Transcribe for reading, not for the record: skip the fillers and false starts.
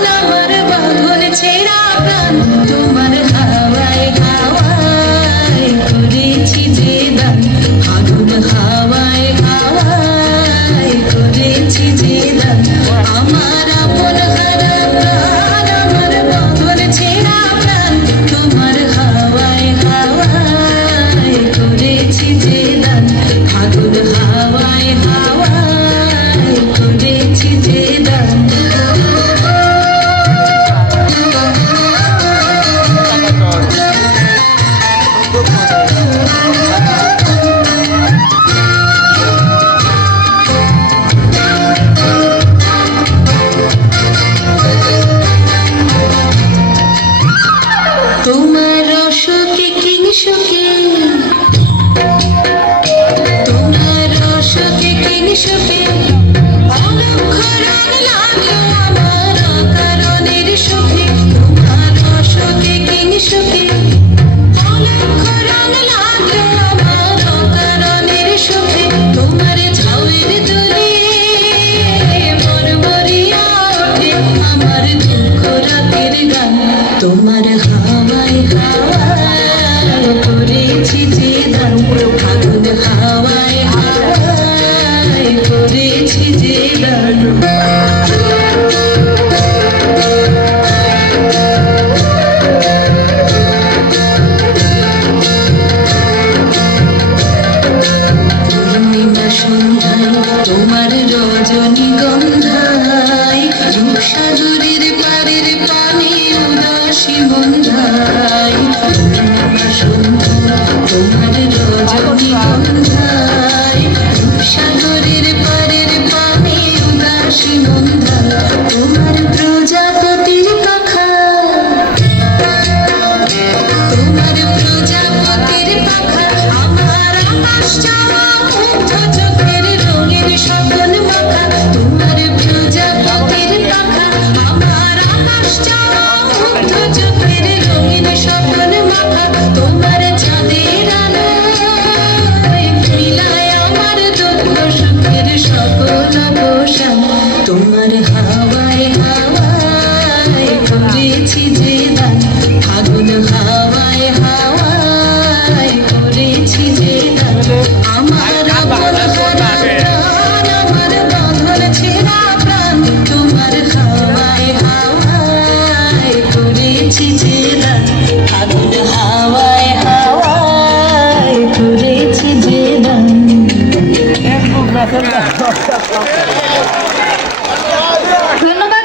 প্রাণ আমার বাঁধন ছেঁড়া প্রাণ তোমার হাওয়ায় হাওয়ায় করেছি যে দান ফাগুন হাওয়ায় হাওয়ায় করেছি যে দান আমার আপন হারা প্রাণ আমার বাঁধন ছেঁড়া প্রাণ তোমার হাওয়ায় হাওয়ায় করেছি যে দান ফাগুন হাওয়ায় হাওয়ায় করেছি যে দান তোমার রসকে কিংসকে তোমার রসকে কিংসকে অলক্ষ রং লাগলো আমার অকারণের সুখে তোমার রসকে কিংসকে অলক্ষ রং লাগলো আমার অকারণের সুখে তোমার ঝাউয়ের দোলে মরমরিয়া ওঠে আমার দুঃখ রাতের গান তোমার হাওয়ায় হাওয়ায় করেছি যে দান ফাগুন হাওয়ায় হাওয়ায় করেছি যে দান পূর্ণিমা সন্ধ্যায় তোমার রজনীগন্ধায় রূপসাগরের পারের পানে উদাসী বন্ধায় পূর্ণিমা সন্ধ্যা তোমার রজনীগন্ধায় রূপসাগরের পারের পানে উদাসী বন্ধায় তোমার প্রজাপতির পাখা তোমার প্রজাপতির পাখা আমার আকাশ চাওয়া মুগ্ধ চোখের রঙের স্বপ্ন মাখা তোমার প্রজাপতির পাখা আমার আকাশ চাওয়া মুগ্ধ চোখের রঙের স্বপ্ন মাখা তোমার চাঁদের আলোয় মিলায় আমার দুঃখ সুখের সকল অবসান তোমার হাওয়ায় হাওয়ায় করেছি যে দান ফাগুন হাওয়ায় হাওয়ায় করেছি যে দান আমার আপন হারা প্রাণ আমার বাঁধন ছেঁড়া প্রাণ তোমার হাওয়ায় হাওয়ায় করেছি যে দান ফাগুন হাওয়ায় হাওয়ায় করেছি যে দান ধন্যবাদ।